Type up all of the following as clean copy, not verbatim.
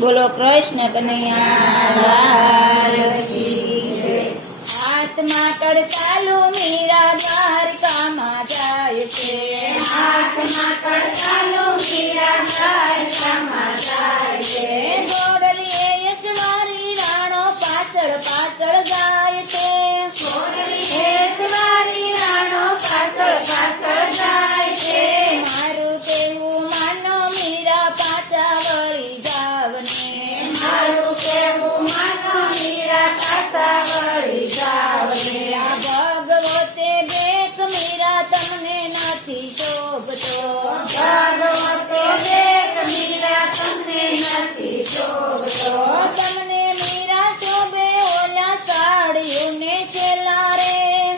બોલો કૃષ્ણ કનૈયા લાલ કી જય। હાથમાં કડતાલું મીરા દ્વારકામાં જાય છે। હાથમાં કડતાલું મીરા દ્વારકામાં જાય છે। ગોડલીએ યજવારી રાણો પાછળ પાછળ જાય છે। ગોડલીએ યજવારી રાણો પાછળ પાછળ જાય છે। મારું કેવું માનો મીરા પાછા વળી જાવને। મારું કેવું માનો મીરા પાછા વળી જાવને। ભગવતે દેખ મીરા તમને નથી શોભતો। ભગવતે દેખ મીરા તમને નથી શોભતો। તમને મીરા શોભે ઓલા સાડીઓને છેલ્લા રે।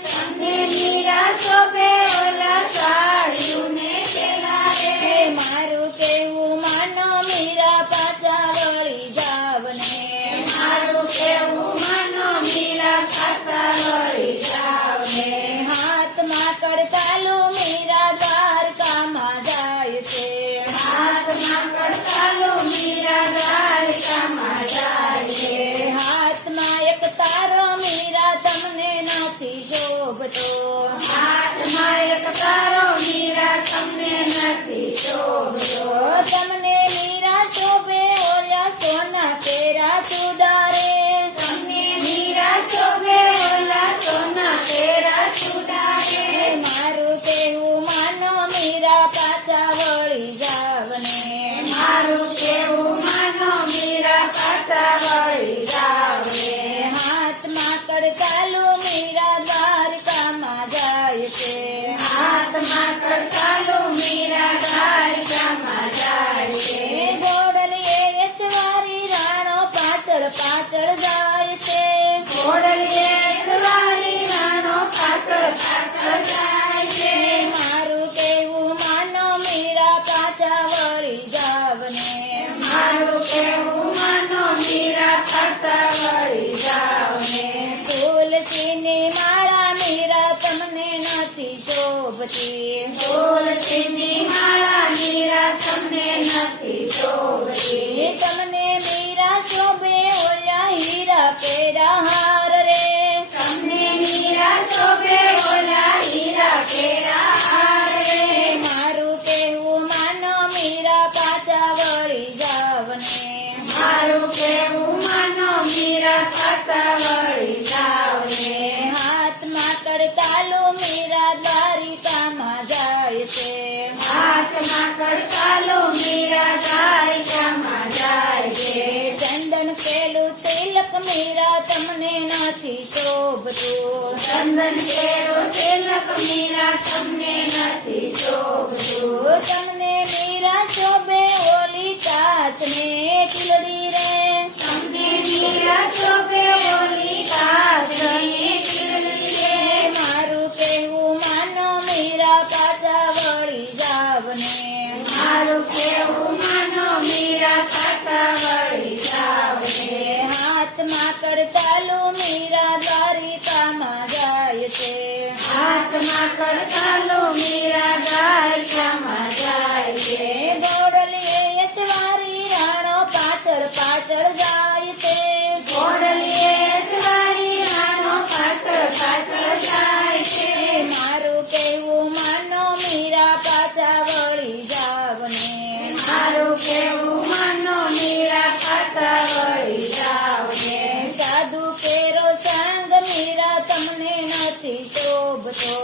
તમને મીરા શોભે ઓલા સાડીઓને છેલ્લા રે। મારું કેવું માનો મીરા પાછા વળી જાવને। મારું કેવું માનો મીરા પાછા વળી જાવને। હાથમાં કડતાલું મીરા દ્વારકામાં જાય છે। હાથમાં કડતાલું મીરા દ્વારકામાં જાય છે। હાથમાં એક તારો મીરા તમને નથી શોભતો। હાથમાં એક તારો મીરા તમને નથી શોભતો। તમને મીરા શોભે ઓલા સોના કેરા ચુડારે। તમને મીરા શોભે ઓલા સોના કેરા ચુડારે। મારું કેવું માનો મીરા પાછા વળી જાવને। મારું કેવું માનો મીરા પાછા વળી જાવને। હાથમાં કડતાલું મીરા દ્વારકામાં જાય છે। હાથમાં કડતાલું મીરા દ્વારકામાં જાય છે। ગોડલીએ યજવારી રાણો પાછળ પાછળ જાય છે। ગોડલીએ યજવારી રાણો પાછળ પાછળ જાય છે। મારું કેવું માનો મીરા પાછા વળી જાવને। મારું કેવું માનો મીરા પાછા વળી જાવને। તુલસીની માળા મીરા તમને નથી શોભતી। તુલસીની માળા મીરા તમને નથી શોભતી। તમને મીરા શોભે ઓલા હીરા કેરા હાર રે। તમને મીરા શોભે ઓલા હીરા કેરા હાર રે। મારું કેવું માનો મીરા પાછા વળી જાવને। મારું કેવું માનો મીરા પાછા વળી જાવને। હાથમાં કડતાલું મીરા દ્વારિકામાં જાય છે। હાથમાં કડતાલું મીરા દ્વારકામાં જાય છે। ચંદન કેલું તિલક મીરા તમને નથી શોભતું। ચંદન કેરો તિલક મીરા તમને નથી શોભતું। તમને મીરા શોભે ઓલી કાચને ટીલડી રે। તમને મીરા શોભે ઓલી કાચની ટીલડી રે। મારું કેવું માનો મીરા પાછા વળી જાવને। મારું કેવું માનો મીરા પાછા વળી જાવને। હાથમાં કડતાલું મીરા દ્વારિકામાં જાય છે। હાથમાં કડતાલું મીરા દ્વારકામાં જાય છે। ગોડલીએ યજવારી રાણો પાછળ પાછળ જાય છે। ગોડલીએ યજવારી રાણો પાછળ પાછળ જાય છે। મારું કેવું માનો મીરા પાછા વળી જાવને। મારું કેવું માનો મીરા પાછા વળી જાવને। સાધુ કેરો સંગ મીરા તમને નથી શોભતો।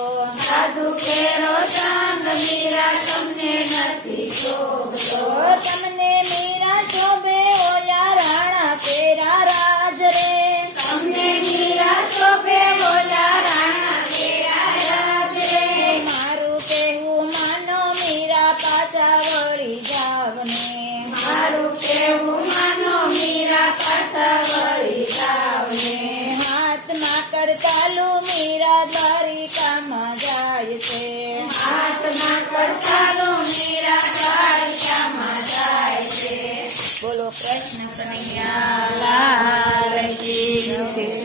સાધુ કેરો સંગ મીરા તમને નથી શોભતો। તમને મીરા શોભે ઓલા રાણા કેરા રાજ રે। તમને મીરા શોભે ઓલા રાણા કેરા રાજ રે। મારું કેવું માનો મીરા પાછા વળી જાવને। મારું કેવું માનો મીરા પાછા વળી જાવને। હાથમાં કડતાલું મીરા દ્વારિકામાં જાય છે। હાથમાં કડતાલું મીરા દ્વારકામાં જાય છે। બોલો કૃષ્ણ કનૈયા લાલ કી જય।